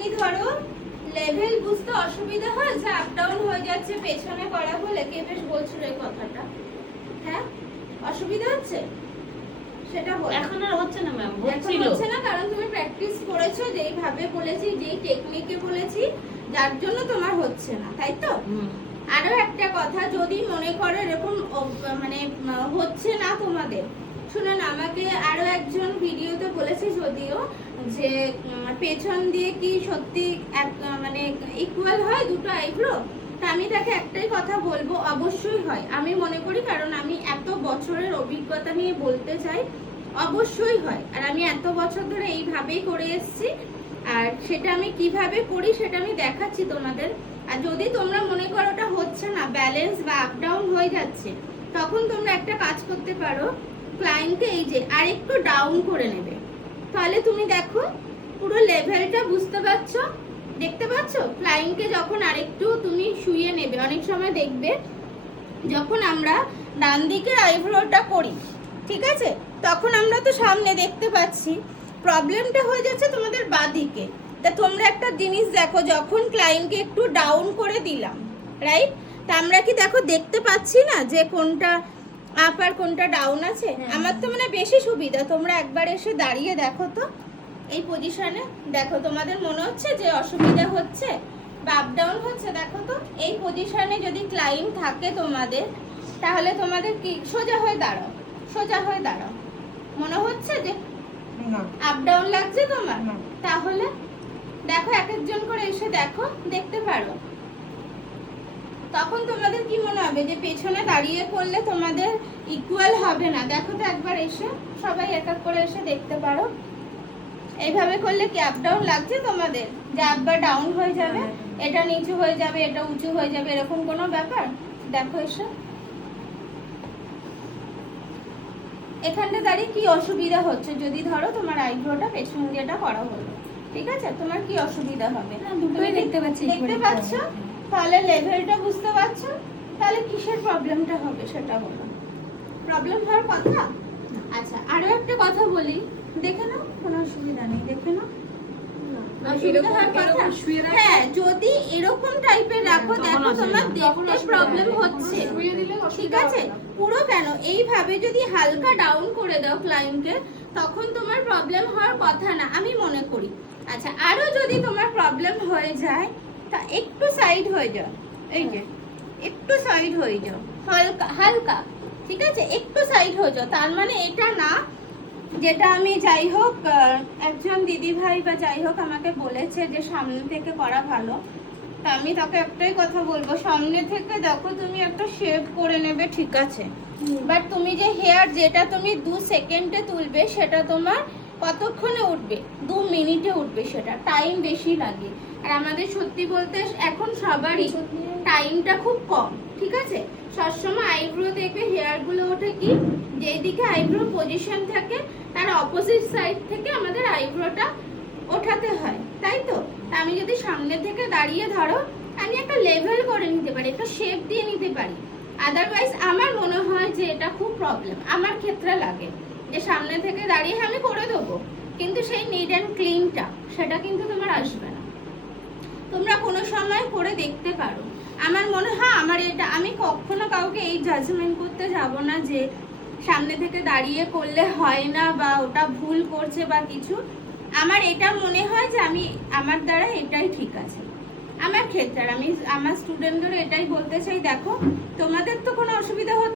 কি ধরো লেভেল বুঝতে অসুবিধা হয়, যে আপ ডাউন হয়ে যাচ্ছে পেছনে করা বলে, কে বেশ বলছিল এই কথাটা, হ্যাঁ অসুবিধা হচ্ছে, সেটা বল। এখন আর হচ্ছে না ম্যাম, এখন হচ্ছে না কারণ তুমি প্র্যাকটিস করেছো, যেইভাবে বলেছি, যেই টেকনিকে বলেছি, যার জন্য তোমার হচ্ছে না, তাই তো? আরো একটা কথা, যদি মনে করো এরকম মানে হচ্ছে না তোমাদের, শুনুন, আমাকে আরো একজন ভিডিওতে বলেছে যদিও, যে পেছন দিয়ে কি সত্যি মানে ইকুয়াল হয় দুটো আইব্রো? তা আমি তাকে একটাই কথা বলবো, অবশ্যই হয়, আমি মনে করি, কারণ আমি এত বছরের অভিজ্ঞতা নিয়ে বলতে চাই, অবশ্যই হয়। আর আমি এত বছর ধরে এইভাবেই করে এসেছি, আর সেটা আমি কিভাবে করি সেটা আমি দেখাচ্ছি তোমাদের। আর যদি তোমরা মনে করো ওটা হচ্ছে না, ব্যালেন্স বা আপ ডাউন হয়ে যাচ্ছে, তখন তোমরা একটা কাজ করতে পারো, ক্লায়েন্টকে এই যে আরেকটু ডাউন করে নেবে, তাহলে তুমি দেখো পুরো লেভেলটা বুঝতে পারছো, দেখতে পাচ্ছ? ক্লায়েন্টকে যখন আরেকটু তুমি শুইয়ে নেবে, অনেক সময় দেখবে যখন আমরা ডান দিকের আইব্রোটা করি, ঠিক আছে, তখন আমরা তো সামনে দেখতে পাচ্ছি, প্রবলেমটা হয়ে যাচ্ছে তোমাদের বাঁ দিকে। তা তোমরা একটা জিনিস দেখো, যখন ক্লায়েন্টকে একটু ডাউন করে দিলাম, রাইট, তা আমরা কি দেখো দেখতে পাচ্ছি না যে কোনটা আপ আর কোনটা ডাউন আছে? আমার তো মানে বেশি সুবিধা, তোমরা একবার এসে দাঁড়িয়ে দেখো তো এই পজিশনে, দেখো তোমাদের মনে হচ্ছে যে অসুবিধা হচ্ছে বা আপ ডাউন হচ্ছে? দেখো তো এই পজিশনে যদি ক্লায়েন্ট থাকে তোমাদের, তাহলে তোমাদের কি সোজা হয়ে দাঁড়াও, সোজা হয়ে দাঁড়াও, মনে হচ্ছে যে আপ ডাউন লাগছে তোমার? তাহলে দেখো এক একজন করে এসে দেখো, দেখতে পারো, তখন তোমাদের কি মনে হবে যে পেছনে দাঁড়িয়ে করলে তোমাদের ইকুয়াল হবে না? দেখো তো একবার এসে, সবাই এক এক করে এসে দেখতে পারো, এইভাবে করলে কি আপ ডাউন লাগছে তোমাদের, যে আপ বা ডাউন হয়ে যাবে, এটা নিচু হয়ে যাবে, এটা উঁচু হয়ে যাবে, এরকম কোনো ব্যাপার? দেখো এসে এখানটা দাঁড়িয়ে কি অসুবিধা হচ্ছে, যদি ধরো তোমার আইব্রোটা পেছন দিয়েটা করা হলো, ঠিক আছে, তোমার কি অসুবিধা হবে? দুটোই দেখতে পাচ্ছি, দেখতে পাচ্ছ, তাহলে লেভেলটা বুঝতে পারছো, তাহলে কিসের প্রবলেমটা হবে সেটা বলো, প্রবলেম হওয়ার কথা। আচ্ছা আরো একটা কথা বলি, দেখে নাও, কোনো অসুবিধা নেই, দেখে নাও, হ্যাঁ যদি এরকম টাইপের রাখো, দেখো তোমার দেখতে প্রবলেম হচ্ছে, ঠিক আছে, পুরো কেন এইভাবে যদি হালকা ডাউন করে দাও ক্লায়েন্টকে, তখন তোমার প্রবলেম হওয়ার কথা না আমি মনে করি। আচ্ছা আরো যদি তোমার প্রবলেম হয়ে যায়, তা একটু সাইড হয়ে যাও, এই যে একটু সাইড হয়ে যাও, হালকা হালকা, ঠিক আছে, একটু সাইড হয়ে যাও, তার মানে এটা না যেটা আমি যাই হোক একজন দিদি ভাই বা যাই হোক আমাকে বলেছে যে সামনে থেকে করা ভালো, তা আমি তাকে একটাই কথা বলবো, সামনে থেকে দেখো তুমি একটা শেভ করে নেবে, ঠিক আছে, বাট তুমি যে হেয়ার যেটা তুমি 2 সেকেন্ডে তুলবে, সেটা তোমার কতক্ষণে উঠবে? 2 মিনিটে উঠবে, সেটা টাইম বেশি লাগে। আর আমাদের সত্যি বলতে এখন সবারই টাইমটা খুব কম, ঠিক আছে, সবসময় আইব্রো দেখবে হেয়ার গুলো ওঠে কি, যেদিকে আইব্রো পজিশন থাকে তার অপোজিট সাইড থেকে আমাদের আইব্রোটা ওঠাতে হয়, তাই তো? আমি যদি সামনে থেকে দাঁড়িয়ে ধরো আমি একটা লেভেল করে নিতে পারি, একটা শেপ দিয়ে নিতে পারি, আদারওয়াইজ আমার মনে হয় যে এটা খুব প্রবলেম আমার ক্ষেত্রে লাগে, যে সামনে থেকে দাঁড়িয়ে আমি করে দেবো, কিন্তু সেই নিট অ্যান্ড ক্লিনটা সেটা কিন্তু তোমার আসবে না। তোমরা কোনো সময় করে দেখতে পারো, আমার মনে হয় আমার এটা, আমি কখনো কাউকে এই জাজমেন্ট করতে যাব না যে সামনে থেকে দাঁড়িয়ে করলে হয় না বা ওটা ভুল করছে বা কিছু, আমার এটা মনে হয় যে আমি আমার দ্বারা এটাই ঠিক আছে আমার ক্ষেত্রে। আমি আমার স্টুডেন্টদের এটাই বলতে চাই, দেখো তোমাদের তো